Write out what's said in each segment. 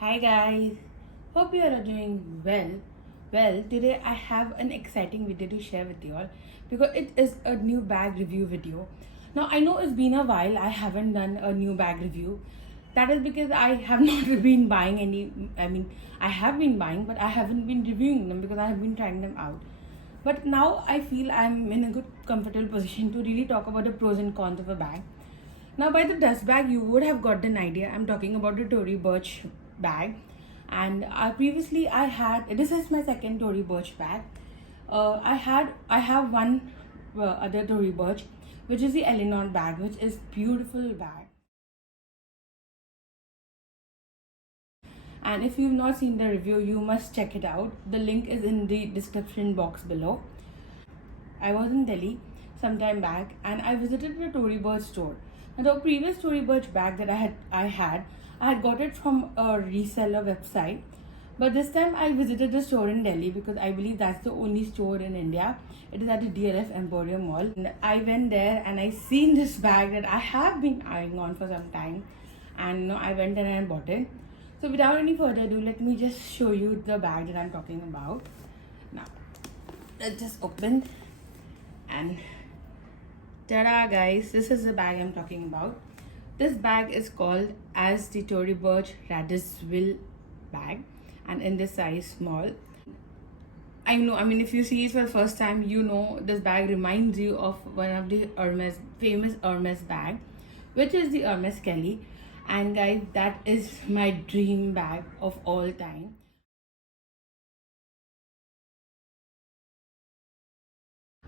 Hi guys, hope you are doing well. Well, today I have an exciting video to share with you all because it is a new bag review video. Now I know it's been a while I haven't done a new bag review. That is because I have not been buying any. I have been buying, but I haven't been reviewing them because I have been trying them out. But now I feel I'm in a good, comfortable position to really talk about the pros and cons of a bag. Now, by the dust bag, you would have got an idea. I'm talking about the Tory Burch bag, and previously I had this is my second Tory Burch bag. I have one other Tory Burch, which is the Eleanor bag, which is beautiful bag. And if you've not seen the review, you must check it out. The link is in the description box below. I was in Delhi some time back and I visited the Tory Burch store. Now the previous Tory Burch bag that I had got it from a reseller website. But this time I visited the store in Delhi because I believe that's the only store in India. It is at the DLF Emporium Mall. And I went there and I seen this bag that I have been eyeing on for some time. And I went and I bought it. So without any further ado, let me just show you the bag that I'm talking about. Now, let's just open. And ta-da guys, this is the bag I'm talking about. This bag is called as the Tory Burch Radziwill bag and in this size small. I mean if you see it for the first time, you know this bag reminds you of one of the famous Hermes bag, which is the Hermes Kelly. And guys, that is my dream bag of all time.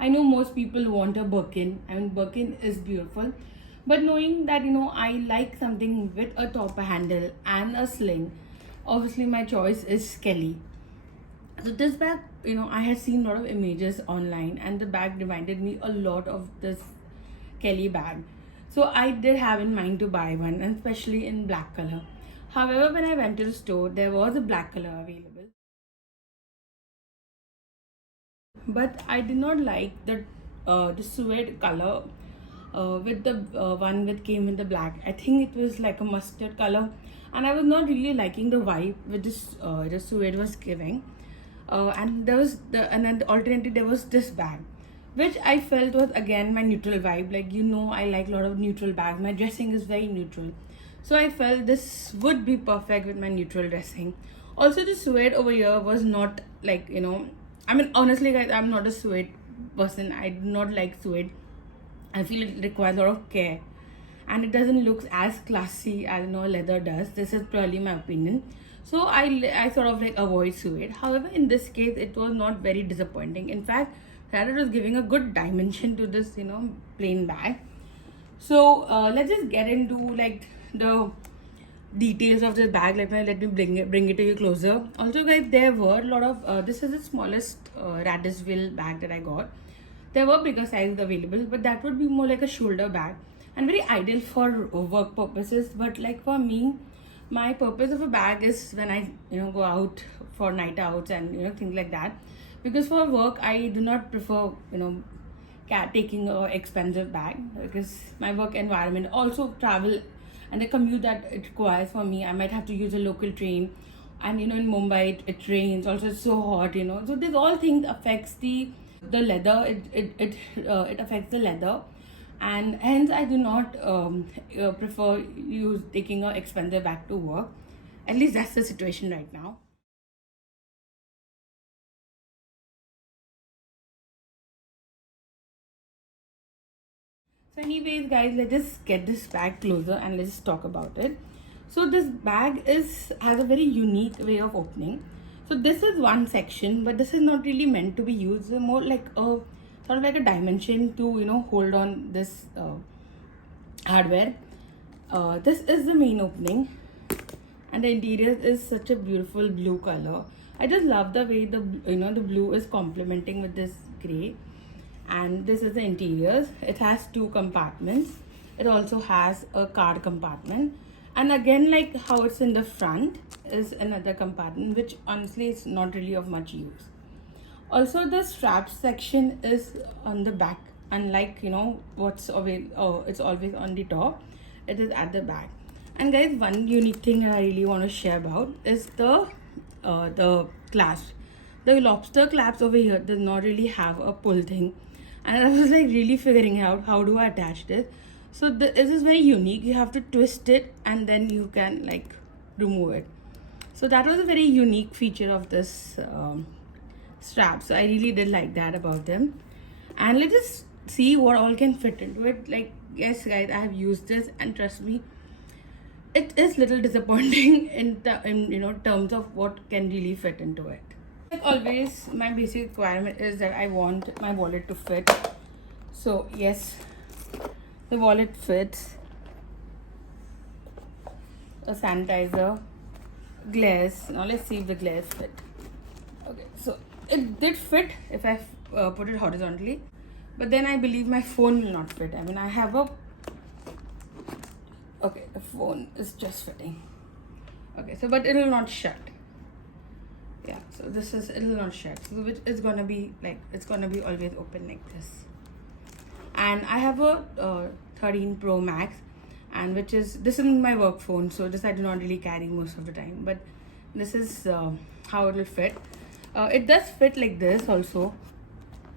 I know most people want a Birkin. I mean, Birkin is beautiful, but knowing that I like something with a topper handle and a sling, obviously my choice is Kelly. So this bag, I had seen a lot of images online, and the bag reminded me a lot of this Kelly bag. So I did have in mind to buy one, and especially in black color. However, when I went to the store, there was a black color available. But I did not like the suede color with the one that came in the black. I think it was like a mustard color, and I was not really liking the vibe with this the suede was giving. And there was and then the alternative there was this bag, which I felt was again my neutral vibe. Like I like a lot of neutral bags. My dressing is very neutral, so I felt this would be perfect with my neutral dressing. Also, the suede over here was not like I mean, honestly, guys, I'm not a suede person. I do not like suede. I feel it requires a lot of care, and it doesn't look as classy as leather does. This is purely my opinion. So I sort of like avoid suede. However, in this case, it was not very disappointing. In fact, that it was giving a good dimension to this plain bag. So let's just get into like the details of this bag. Let me bring it to you closer. Also, guys, there were a lot of this is the smallest Radziwill bag that I got. There were bigger sizes available, but that would be more like a shoulder bag and very ideal for work purposes. But like for me, my purpose of a bag is when I go out for night outs and things like that. Because for work, I do not prefer taking a expensive bag because my work environment, also travel and the commute that it requires for me, I might have to use a local train, and in Mumbai it rains, also it's so hot, so this all things affects the leather. It affects the leather, and hence I do not prefer taking an expensive bag to work. At least that's the situation right now. So anyways guys, let's just get this bag closer and let's talk about it. So this bag has a very unique way of opening. So this is one section, but this is not really meant to be used. More like a sort of like a dimension to hold on this hardware. This is the main opening, and the interior is such a beautiful blue color. I just love the way the blue is complementing with this gray. And this is the interiors. It has two compartments. It also has a card compartment, and again, like how it's in the front is another compartment, which honestly is not really of much use. Also, the strap section is on the back, unlike what's always it's always on the top. It is at the back. And guys, one unique thing I really want to share about is the clasp. The lobster clasp over here does not really have a pull thing, and I was like really figuring out how do I attach this. So this is very unique. You have to twist it and then you can like remove it. So that was a very unique feature of this strap. So I really did like that about them. And let's just see what all can fit into it. Like, yes guys, I have used this and trust me, it is little disappointing in terms of what can really fit into it. Like always, my basic requirement is that I want my wallet to fit. So yes, the wallet fits. A sanitizer, glass. Now let's see if the glass fit. Okay, so it did fit if I put it horizontally, but then I believe my phone will not fit. I mean, I have a okay, the phone is just fitting. Okay, so but it will not shut. Yeah, so this is, it will not shut, so which is gonna be like, it's gonna be always open like this. And I have a 13 Pro Max, and this is my work phone, so this I do not really carry most of the time, but this is how it will fit. It does fit like this also.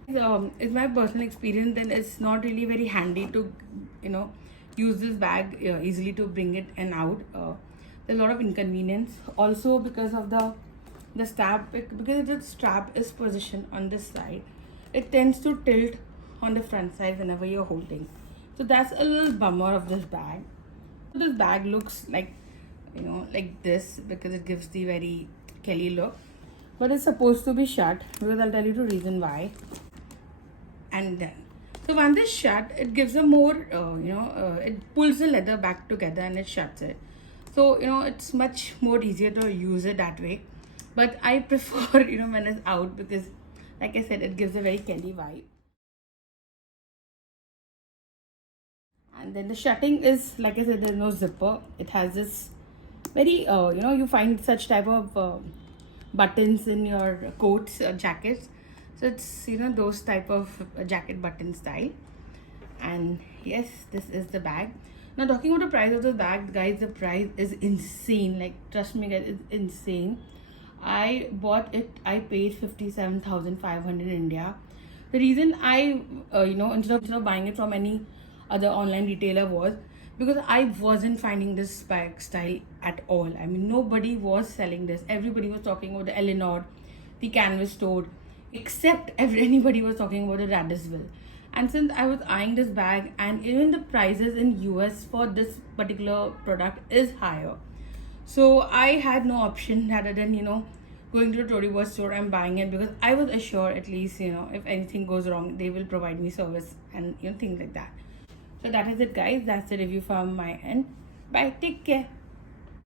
It's my personal experience, then it's not really very handy to use this bag easily to bring it and out. There's a lot of inconvenience also because of the strap, because the strap is positioned on this side, it tends to tilt on the front side whenever you're holding. So that's a little bummer of this bag. This bag looks like like this because it gives the very Kelly look, but it's supposed to be shut because I'll tell you the reason why. And then, so once it's shut, it gives a more it pulls the leather back together and it shuts it. So it's much more easier to use it that way, but I prefer when it's out, because like I said, it gives a very Kelly vibe. And then the shutting is, like I said, there's no zipper. It has this very you find such type of buttons in your coats or jackets, so it's those type of jacket button style. And yes, this is the bag. Now talking about the price of the bag, guys, the price is insane. Like, trust me guys, it's insane. I bought it, I paid 57,500 in India. The reason I instead of buying it from any other online retailer was because I wasn't finding this bag style at all. I mean, nobody was selling this. Everybody was talking about the Eleanor, the canvas tote, except anybody was talking about the Radziwill. And since I was eyeing this bag, and even the prices in US for this particular product is higher, so I had no option rather than going to the Tory Burch store and buying it, because I was assured at least if anything goes wrong, they will provide me service and things like that. So that is it guys, that's the review from my end. Bye, take care.